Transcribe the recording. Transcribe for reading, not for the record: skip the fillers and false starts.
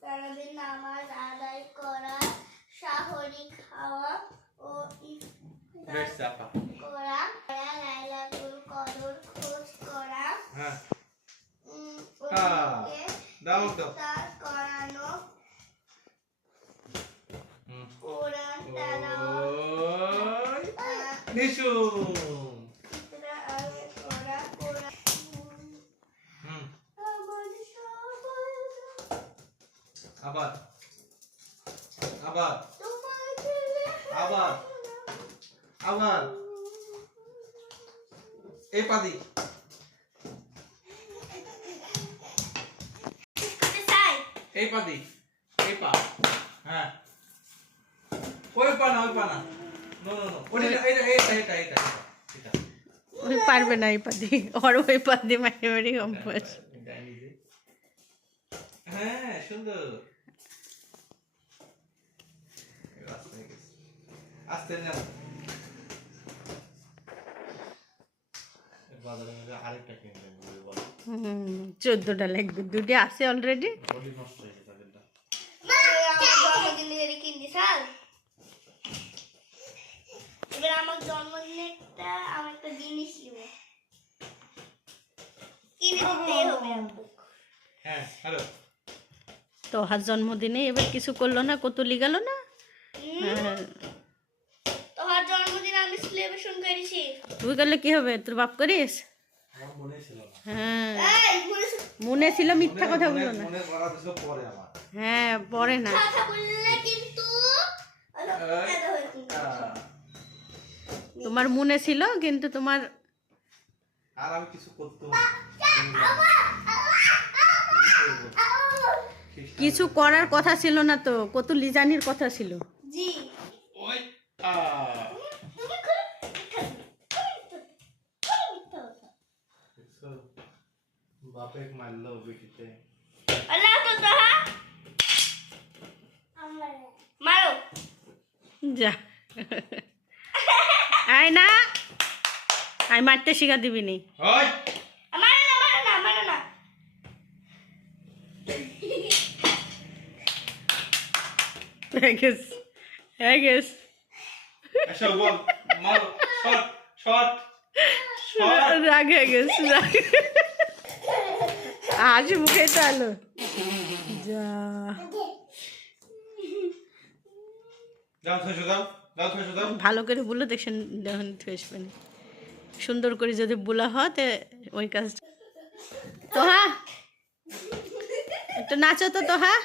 সারাদিন নামাজ আদায় করা, সাহরি খাওয়া ও ইফতার করা, লাইলাতুল কদর খোঁজ করা, ইফতার করানো, কোরআন তেলাওয়াত করা, আবার আবার আবার আবার এই পাদি এই পাদি এই পা হ্যাঁ ওই পা না নো নো নো ওটা এটা ওই পারবে না এই পাদি আর ওই পাদি মারি মারি কম্পাস হ্যাঁ সুন্দর আস্তে না বাজারে মধ্যে আরেকটা কিনতে বল 14টা লাগবে দুটো আছে অলরেডি বডি নষ্ট হয়ে গেছে তাদেরটা মা আমার জন্মদিনে কিনলি স্যার এবার আমার জন্মদিনেরটা আমার একটা জিনিস নেবে কিনে দিতে হবে আপু হ্যাঁ হ্যালো তো হার জন্মদিনে এবার কিছু করলো না কতলি গেল না তোমার জন্মদিন আমি সেলিব্রেশন করেছি তুই করলে কি হবে তোর বাপ করিস আমার মনে ছিল না হ্যাঁ এই বলেছ মনে ছিল মিথ্যা কথা বললো না মনে করা দিছিল পরে আমার হ্যাঁ পরে না কথা বললে কিন্তু তোমার মনে ছিল কিন্তু তোমার আর আমি কিছু করতে কিছু করার কথা ছিল না তো কত লিজানির কথা ছিল জি ওই তুমি করে বাপে মারলো বেটিতে আল্লাহ তো তাহা মারো যা আয় না আয় মারতে শিখা দিবি নি ওই মারো না I guess. আচ্ছা বল মারো শট রাগ হয়ে গেছে আজ মুখে চালো যা যাও ভালো করে বলো দেখছেন যখন আসবে না সুন্দর করে যদি বলা হয় তো ওই কাজ তো হ্যাঁ একটু নাচো তো হ্যাঁ